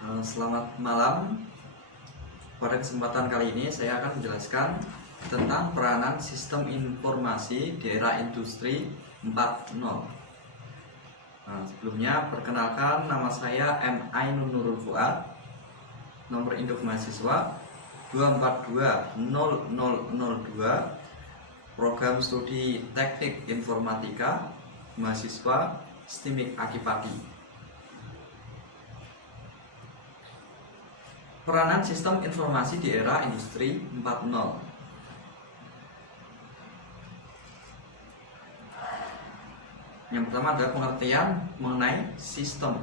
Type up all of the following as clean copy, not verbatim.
Selamat malam. Pada kesempatan kali ini saya akan menjelaskan tentang peranan sistem informasi di era industri 4.0. Sebelumnya perkenalkan, nama saya M. Ainun Nurul Fuad. Nomor induk mahasiswa 2420002. Program studi Teknik Informatika, mahasiswa STIMIK Akipati. Peranan sistem informasi di era industri 4.0. Yang pertama adalah pengertian mengenai sistem.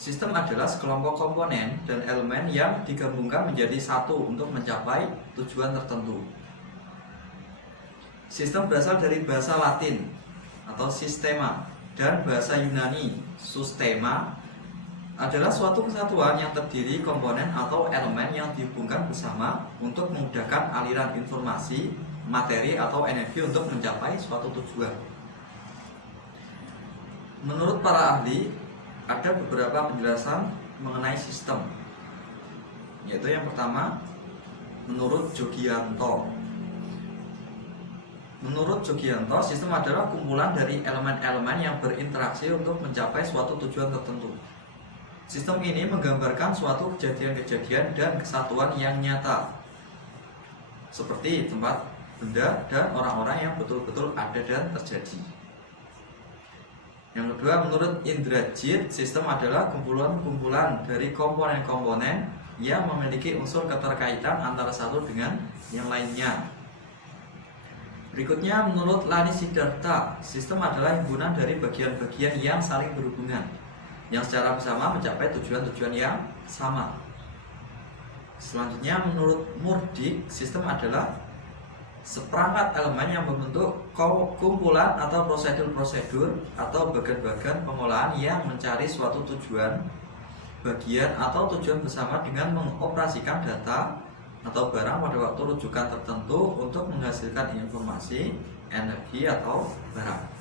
Sistem adalah sekelompok komponen dan elemen yang digabungkan menjadi satu untuk mencapai tujuan tertentu. Sistem berasal dari bahasa Latin atau sistema dan bahasa Yunani sustema, adalah suatu kesatuan yang terdiri komponen atau elemen yang dihubungkan bersama untuk memudahkan aliran informasi, materi, atau energi untuk mencapai suatu tujuan. Menurut para ahli, ada beberapa penjelasan mengenai sistem, yaitu yang pertama, menurut Jogianto. Menurut Jogianto, sistem adalah kumpulan dari elemen-elemen yang berinteraksi untuk mencapai suatu tujuan tertentu. Sistem ini menggambarkan suatu kejadian-kejadian dan kesatuan yang nyata, seperti tempat, benda, dan orang-orang yang betul-betul ada dan terjadi. Yang kedua, menurut Indrajit, sistem adalah kumpulan-kumpulan dari komponen-komponen yang memiliki unsur keterkaitan antara satu dengan yang lainnya. Berikutnya, menurut Lani Siddhartha, sistem adalah himpunan dari bagian-bagian yang saling berhubungan, yang secara bersama mencapai tujuan-tujuan yang sama. Selanjutnya, menurut Murdik, sistem adalah seperangkat elemen yang membentuk kumpulan atau prosedur-prosedur atau bagian-bagian pengolahan yang mencari suatu tujuan bagian atau tujuan bersama dengan mengoperasikan data atau barang pada waktu rujukan tertentu untuk menghasilkan informasi, energi, atau barang.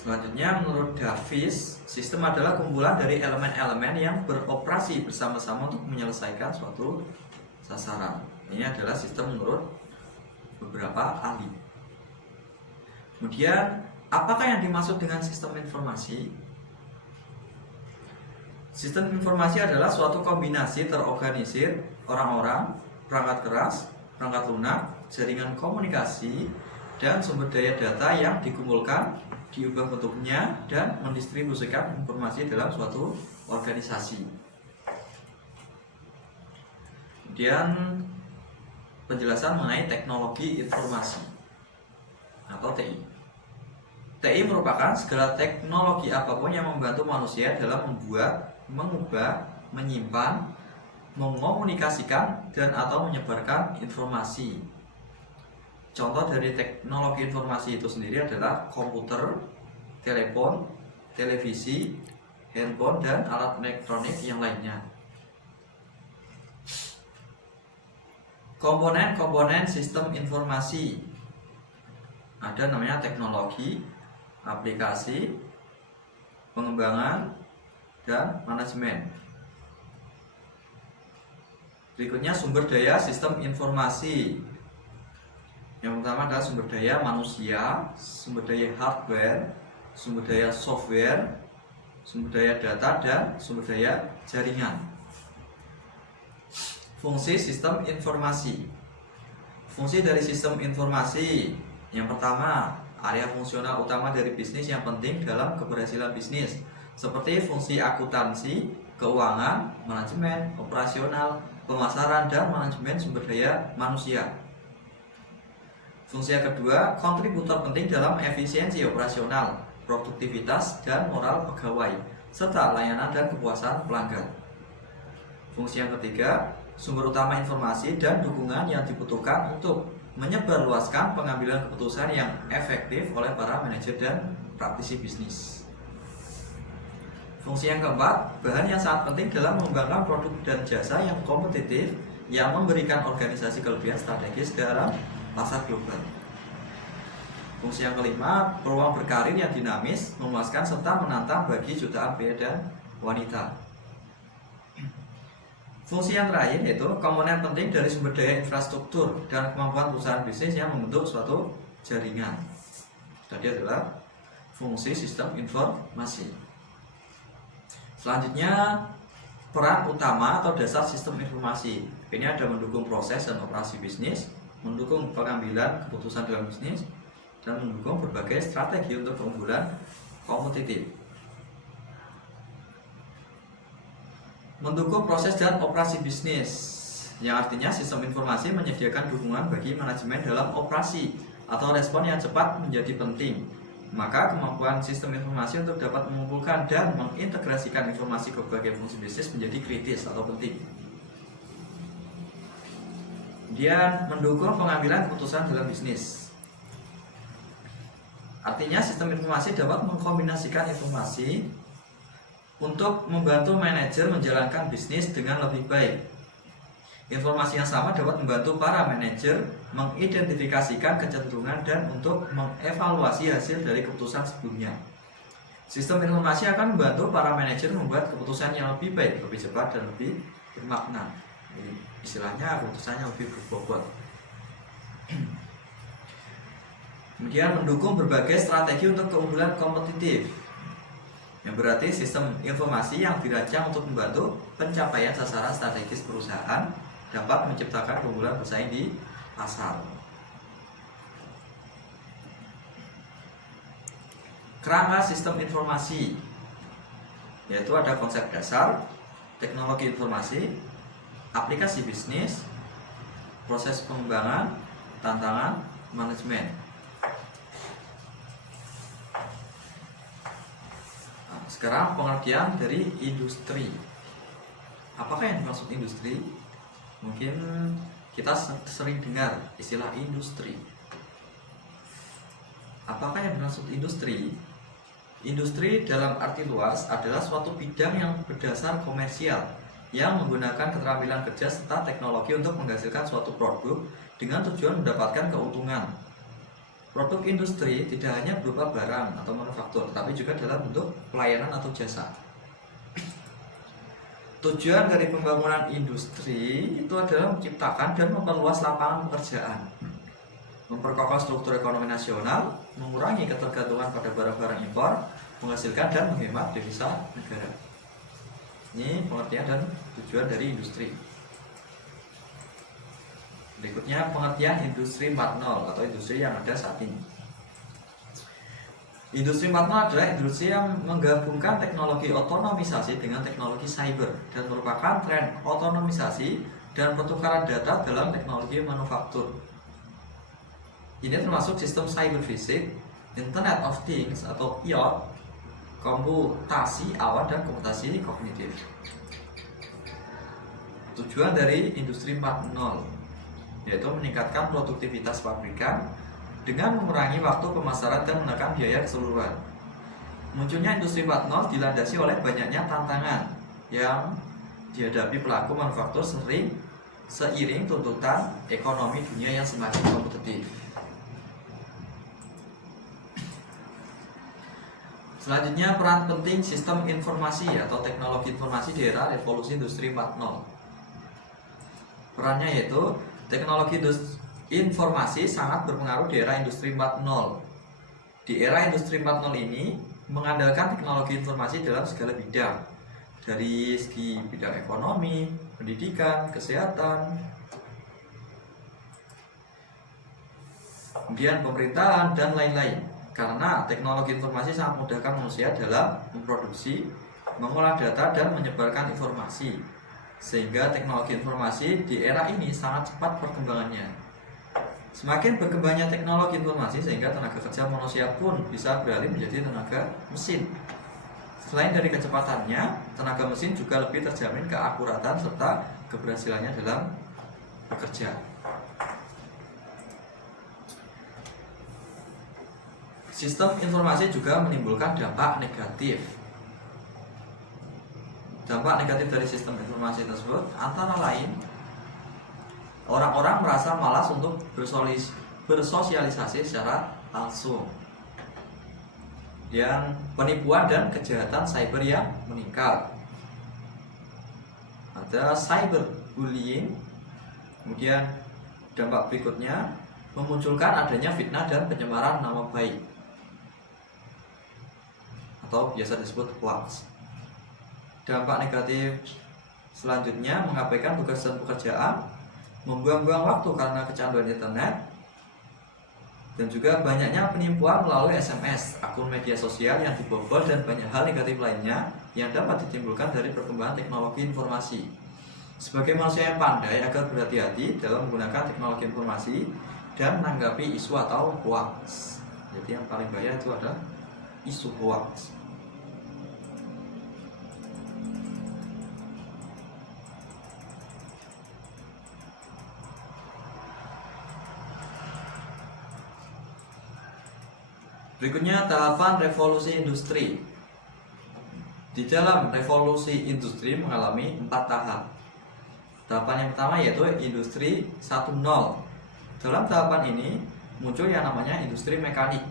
Selanjutnya, menurut Davis, sistem adalah kumpulan dari elemen-elemen yang beroperasi bersama-sama untuk menyelesaikan suatu sasaran. Ini adalah sistem menurut beberapa ahli. Kemudian, apakah yang dimaksud dengan sistem informasi? Sistem informasi adalah suatu kombinasi terorganisir orang-orang, perangkat keras, perangkat lunak, jaringan komunikasi, dan sumber daya data yang dikumpulkan, diubah bentuknya, dan mendistribusikan informasi dalam suatu organisasi. Kemudian penjelasan mengenai teknologi informasi atau TI. TI merupakan segala teknologi apapun yang membantu manusia dalam membuat, mengubah, menyimpan, mengomunikasikan, dan atau menyebarkan informasi. Contoh dari teknologi informasi itu sendiri adalah komputer, telepon, televisi, handphone, dan alat elektronik yang lainnya. Komponen-komponen sistem informasi ada namanya teknologi, aplikasi, pengembangan, dan manajemen. Berikutnya sumber daya sistem informasi. Yang pertama adalah sumber daya manusia, sumber daya hardware, sumber daya software, sumber daya data, dan sumber daya jaringan. Fungsi sistem informasi. Fungsi dari sistem informasi. Yang pertama, area fungsional utama dari bisnis yang penting dalam keberhasilan bisnis, seperti fungsi akuntansi, keuangan, manajemen, operasional, pemasaran, dan manajemen sumber daya manusia. Fungsi yang kedua, kontributor penting dalam efisiensi operasional, produktivitas, dan moral pegawai, serta layanan dan kepuasan pelanggan. Fungsi yang ketiga, sumber utama informasi dan dukungan yang dibutuhkan untuk menyebarluaskan pengambilan keputusan yang efektif oleh para manajer dan praktisi bisnis. Fungsi yang keempat, bahan yang sangat penting dalam mengembangkan produk dan jasa yang kompetitif yang memberikan organisasi kelebihan strategis dalam pasar global. Fungsi yang kelima, peluang berkarir yang dinamis, memuaskan serta menantang bagi jutaan pria dan wanita. Fungsi yang terakhir yaitu komponen penting dari sumber daya infrastruktur dan kemampuan perusahaan bisnis yang membentuk suatu jaringan. Tadi adalah fungsi sistem informasi. Selanjutnya, peran utama atau dasar sistem informasi. Ini ada mendukung proses dan operasi bisnis, mendukung pengambilan keputusan dalam bisnis, dan mendukung berbagai strategi untuk keunggulan kompetitif. Mendukung proses dan operasi bisnis, yang artinya sistem informasi menyediakan dukungan bagi manajemen dalam operasi atau respon yang cepat menjadi penting. Maka kemampuan sistem informasi untuk dapat mengumpulkan dan mengintegrasikan informasi ke berbagai fungsi bisnis menjadi kritis atau penting. Dia mendukung pengambilan keputusan dalam bisnis. Artinya sistem informasi dapat mengkombinasikan informasi untuk membantu manajer menjalankan bisnis dengan lebih baik. Informasi yang sama dapat membantu para manajer mengidentifikasikan kecenderungan dan untuk mengevaluasi hasil dari keputusan sebelumnya. Sistem informasi akan membantu para manajer membuat keputusan yang lebih baik, lebih cepat, dan lebih bermakna. Jadi, istilahnya keputusannya lebih berbobot. Kemudian mendukung berbagai strategi untuk keunggulan kompetitif, yang berarti sistem informasi yang dirancang untuk membantu pencapaian sasaran strategis perusahaan dapat menciptakan keunggulan bersaing di pasar. Kerangka sistem informasi, yaitu ada konsep dasar, teknologi informasi, aplikasi bisnis, proses pengembangan, tantangan, manajemen. Sekarang pengertian dari industri. Apakah yang dimaksud industri? Mungkin kita sering dengar istilah industri. Apakah yang dimaksud industri? Industri dalam arti luas adalah suatu bidang yang berdasar komersial yang menggunakan keterampilan kerja serta teknologi untuk menghasilkan suatu produk dengan tujuan mendapatkan keuntungan. Produk industri tidak hanya berupa barang atau manufaktur, tetapi juga dalam bentuk pelayanan atau jasa. Tujuan dari pembangunan industri itu adalah menciptakan dan memperluas lapangan pekerjaan, memperkokoh struktur ekonomi nasional, mengurangi ketergantungan pada barang-barang impor, menghasilkan dan menghemat devisa negara. Ini pengertian dan tujuan dari industri. Berikutnya pengertian industri 4.0 atau industri yang ada saat ini. Industri 4.0 adalah industri yang menggabungkan teknologi otonomisasi dengan teknologi cyber dan merupakan tren otonomisasi dan pertukaran data dalam teknologi manufaktur. Ini termasuk sistem cyber fisik, Internet of Things atau IoT, komputasi awal dan komputasi kognitif. Tujuan dari industri 4.0 yaitu meningkatkan produktivitas pabrikan dengan mengurangi waktu pemasaran dan menekan biaya keseluruhan. Munculnya industri 4.0 dilandasi oleh banyaknya tantangan yang dihadapi pelaku manufaktur seiring tuntutan ekonomi dunia yang semakin kompetitif. Selanjutnya peran penting sistem informasi atau teknologi informasi di era revolusi industri 4.0. Perannya yaitu teknologi informasi sangat berpengaruh di era industri 4.0. Di era industri 4.0 ini mengandalkan teknologi informasi dalam segala bidang, dari segi bidang ekonomi, pendidikan, kesehatan, kemudian pemerintahan dan lain-lain. Karena teknologi informasi sangat memudahkan manusia dalam memproduksi, mengolah data dan menyebarkan informasi. Sehingga teknologi informasi di era ini sangat cepat perkembangannya. Semakin berkembangnya teknologi informasi sehingga tenaga kerja manusia pun bisa beralih menjadi tenaga mesin. Selain dari kecepatannya, tenaga mesin juga lebih terjamin keakuratan serta keberhasilannya dalam bekerja. Sistem informasi juga menimbulkan dampak negatif. Dampak negatif dari sistem informasi tersebut antara lain orang-orang merasa malas untuk bersosialisasi secara palsu. Yang penipuan dan kejahatan cyber yang meningkat. Ada cyberbullying. Kemudian dampak berikutnya memunculkan adanya fitnah dan pencemaran nama baik atau biasa disebut hoax. Dampak negatif selanjutnya mengabaikan tugas dan pekerjaan, membuang-buang waktu karena kecanduan internet, dan juga banyaknya penipuan melalui SMS, akun media sosial yang dibobol, dan banyak hal negatif lainnya yang dapat ditimbulkan dari perkembangan teknologi informasi. Sebagai manusia yang pandai agar berhati-hati dalam menggunakan teknologi informasi dan menanggapi isu atau hoax. Jadi yang paling bahaya itu adalah isu hoax. Berikutnya tahapan revolusi industri. Di dalam revolusi industri mengalami 4 tahap. Tahapan yang pertama yaitu industri 1.0. Dalam tahapan ini muncul yang namanya industri mekanik.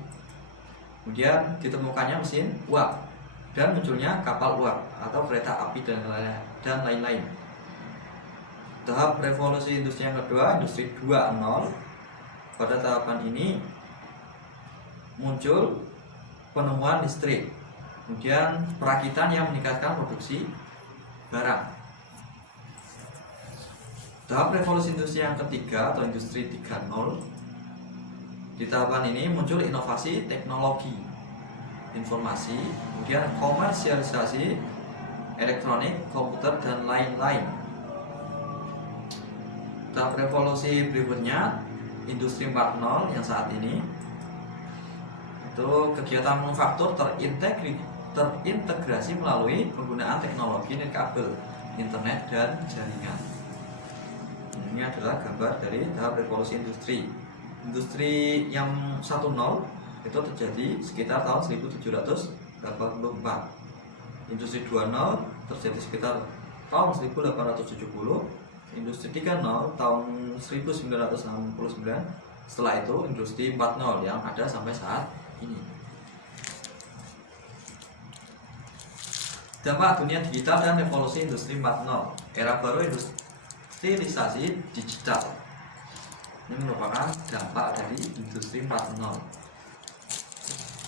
Kemudian ditemukannya mesin uap dan munculnya kapal uap atau kereta api dan lain-lain. Tahap revolusi industri yang kedua, industri 2.0. Pada tahapan ini muncul penemuan listrik, kemudian perakitan yang meningkatkan produksi barang. Tahap revolusi industri yang ketiga atau industri 3.0. Di tahapan ini muncul inovasi teknologi informasi, kemudian komersialisasi elektronik, komputer, dan lain-lain. Tahap revolusi berikutnya industri 4.0 yang saat ini itu kegiatan manufaktur terintegrasi melalui penggunaan teknologi nirkabel, internet, dan jaringan. Ini adalah gambar dari tahap revolusi industri. Industri yang 1.0 itu terjadi sekitar tahun 1784. Industri 2.0 terjadi sekitar tahun 1870. Industri 3.0 tahun 1969. Setelah itu industri 4.0 yang ada sampai saat ini. Dampak dunia digital dan revolusi industri 4.0. Era baru industrialisasi digital. Ini merupakan dampak dari industri 4.0.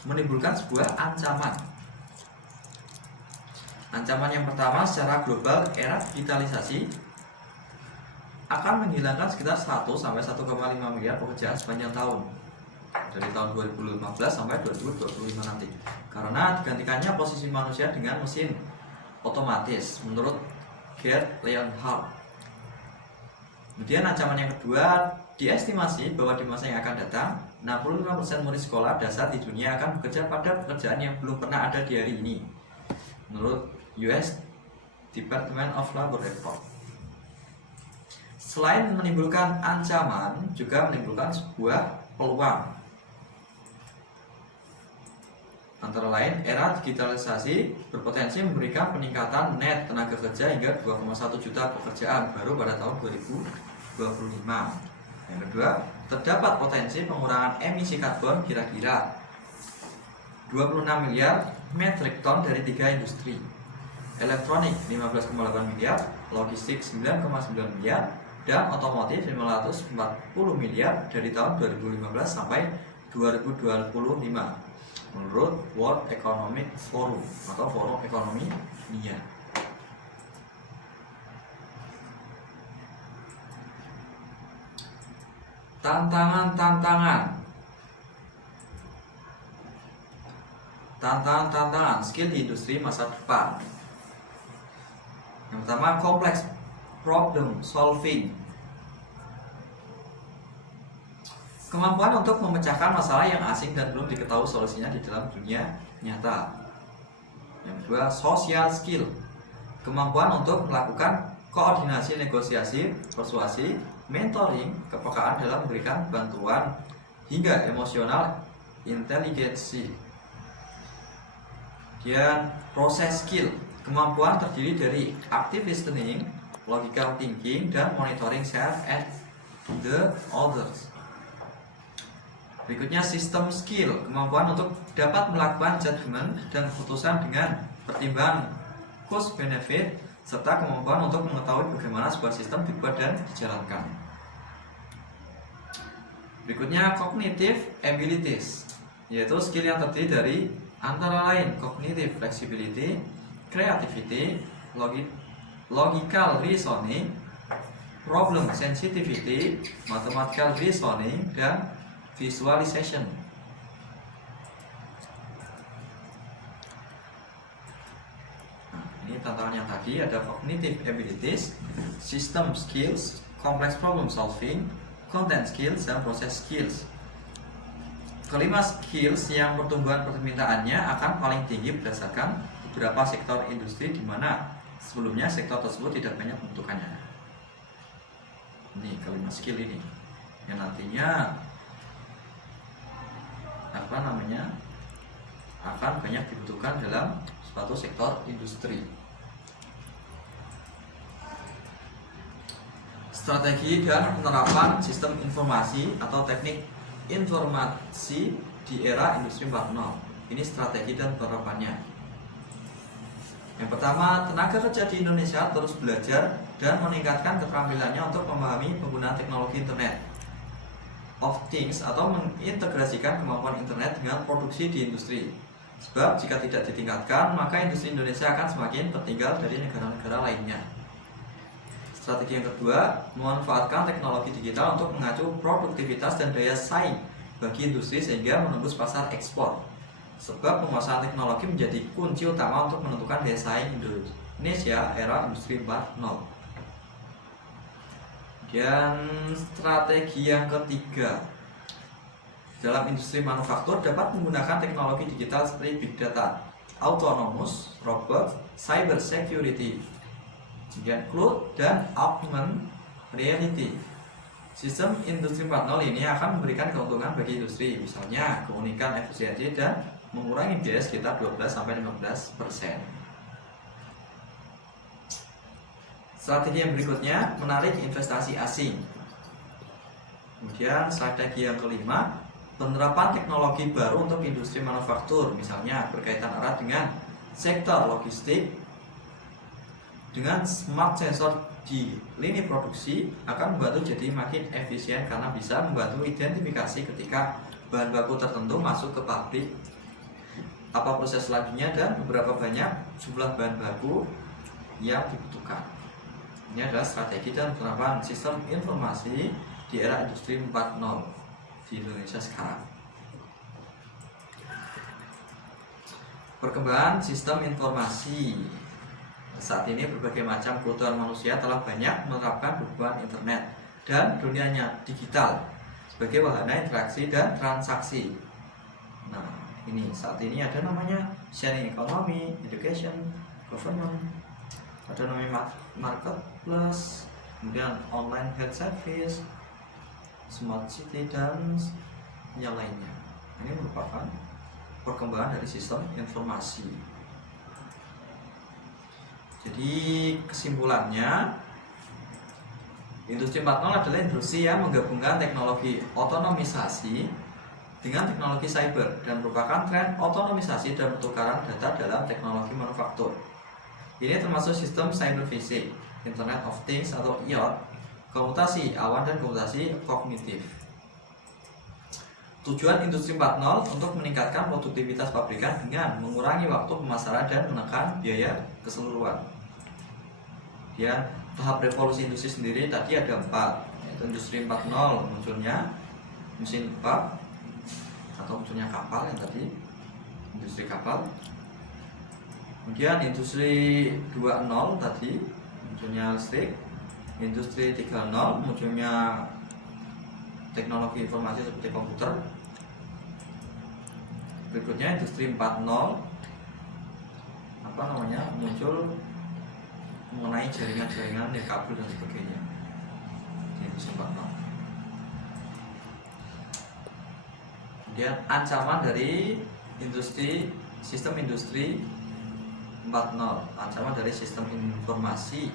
Menimbulkan sebuah ancaman. Ancaman yang pertama, secara global era digitalisasi akan menghilangkan sekitar 1 sampai 1,5 miliar pekerjaan sepanjang tahun, dari tahun 2015 sampai 2025 nanti, karena digantikannya posisi manusia dengan mesin otomatis menurut Gerd Leonhardt. Kemudian ancaman yang kedua, diestimasi bahwa di masa yang akan datang 65% murid sekolah dasar di dunia akan bekerja pada pekerjaan yang belum pernah ada di hari ini menurut US Department of Labor report. Selain menimbulkan ancaman, juga menimbulkan sebuah peluang. Antara lain, era digitalisasi berpotensi memberikan peningkatan net tenaga kerja hingga 2,1 juta pekerjaan baru pada tahun 2025. Yang kedua, terdapat potensi pengurangan emisi karbon kira-kira 26 miliar metrik ton dari 3 industri. Elektronik 15,8 miliar, logistik 9,9 miliar, dan otomotif 540 miliar dari tahun 2015 sampai 2025 menurut World Economic Forum atau Forum Ekonomi Dunia. Tantangan skill di industri masa depan. Yang pertama, kompleks problem solving. Kemampuan untuk memecahkan masalah yang asing dan belum diketahui solusinya di dalam dunia nyata. Yang kedua, social skill. Kemampuan untuk melakukan koordinasi, negosiasi, persuasi, mentoring, kepekaan dalam memberikan bantuan, hingga emosional inteligensi. Dan proses skill. Kemampuan terdiri dari active listening, logical thinking, dan monitoring self and the others. Berikutnya sistem skill, kemampuan untuk dapat melakukan judgement dan keputusan dengan pertimbangan cost benefit, serta kemampuan untuk mengetahui bagaimana sebuah sistem dibuat dan dijalankan. Berikutnya cognitive abilities, yaitu skill yang terdiri dari antara lain cognitive flexibility, creativity, logical reasoning, problem sensitivity, mathematical reasoning, dan visualization. Nah, ini tantangannya tadi ada cognitive abilities, system skills, complex problem solving, content skills, dan process skills. Kelima skills yang pertumbuhan permintaannya akan paling tinggi berdasarkan beberapa sektor industri di mana sebelumnya sektor tersebut tidak banyak pembentukannya. Ini kelima skill ini yang nantinya akan banyak dibutuhkan dalam suatu sektor industri. Strategi dan penerapan sistem informasi atau teknik informasi di era industri 4.0. Ini strategi dan penerapannya. Yang pertama, tenaga kerja di Indonesia terus belajar dan meningkatkan keterampilannya untuk memahami penggunaan teknologi internet of things atau mengintegrasikan kemampuan internet dengan produksi di industri. Sebab jika tidak ditingkatkan, maka industri Indonesia akan semakin tertinggal dari negara-negara lainnya. Strategi yang kedua, memanfaatkan teknologi digital untuk mengacu produktivitas dan daya saing bagi industri sehingga menembus pasar ekspor. Sebab penguasaan teknologi menjadi kunci utama untuk menentukan daya saing Indonesia era industri 4.0. Dan strategi yang ketiga, dalam industri manufaktur dapat menggunakan teknologi digital seperti big data, autonomous, robot, cyber security, cloud, dan augmented reality. Sistem industri 4.0 ini akan memberikan keuntungan bagi industri, misalnya keunikan efisiensi dan mengurangi biaya sekitar 12-15%. Strategi yang berikutnya, menarik investasi asing. Kemudian strategi yang kelima, penerapan teknologi baru untuk industri manufaktur, misalnya berkaitan erat dengan sektor logistik. Dengan smart sensor di lini produksi akan membantu jadi makin efisien karena bisa membantu identifikasi ketika bahan baku tertentu masuk ke pabrik, apa proses selanjutnya, dan beberapa banyak jumlah bahan baku yang dibutuhkan. Ini adalah strategi dan penerapan sistem informasi di era industri 4.0 di Indonesia sekarang. Perkembangan sistem informasi. Saat ini berbagai macam kebutuhan manusia telah banyak menerapkan hubungan internet dan dunianya digital sebagai wahana interaksi dan transaksi. Nah, ini saat ini ada namanya sharing economy, education, government, ada namanya marketplace, kemudian online health service, smart city, dan yang lainnya. Ini merupakan perkembangan dari sistem informasi. Jadi kesimpulannya, industri 4.0 adalah industri yang menggabungkan teknologi otonomisasi dengan teknologi cyber dan merupakan tren otonomisasi dan pertukaran data dalam teknologi manufaktur. Ini termasuk sistem cyber physics, Internet of Things atau IoT, komputasi awan, dan komputasi kognitif. Tujuan industri 4.0 untuk meningkatkan produktivitas pabrikan dengan mengurangi waktu pemasaran dan menekan biaya keseluruhan. Ya, tahap revolusi industri sendiri tadi ada 4, yaitu industri 4.0 munculnya mesin pump atau munculnya kapal yang tadi, industri kapal. Kemudian industri 2.0 tadi munculnya listrik, industri 3.0 munculnya teknologi informasi seperti komputer. Berikutnya industri 4.0 muncul mengenai jaringan-jaringan kabel dan sebagainya. Industri 4.0. Kemudian ancaman dari sistem industri 4.0, ancaman dari sistem informasi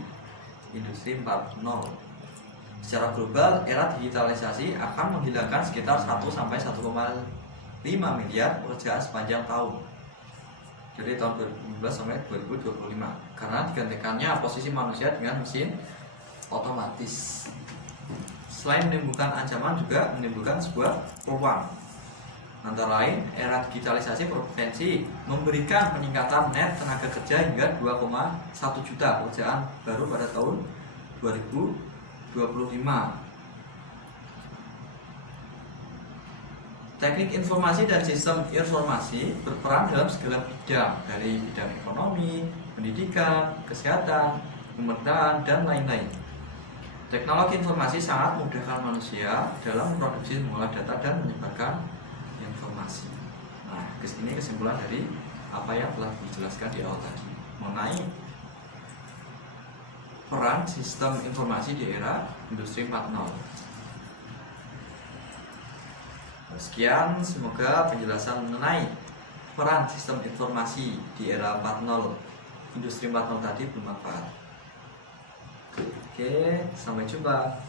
industri 4.0. Secara global, era digitalisasi akan menghilangkan sekitar 1-1,5 miliar pekerjaan sepanjang tahun. Jadi tahun 2015 sampai 2025, karena digantikannya posisi manusia dengan mesin otomatis. Selain menimbulkan ancaman, juga menimbulkan sebuah peluang. Antara lain, era digitalisasi berpotensi memberikan peningkatan net tenaga kerja hingga 2,1 juta pekerjaan baru pada tahun 2025. Teknik informasi dan sistem informasi berperan dalam segala bidang, dari bidang ekonomi, pendidikan, kesehatan, pemerintahan, dan lain-lain. Teknologi informasi sangat memudahkan manusia dalam memproduksi, mengolah data, dan menyebarkan informasi. Nah, ini kesimpulan dari apa yang telah dijelaskan di awal tadi mengenai peran sistem informasi di era Industri 4.0. Sekian, semoga penjelasan mengenai peran sistem informasi di era 4.0 Industri 4.0 tadi bermanfaat. Oke, sampai jumpa.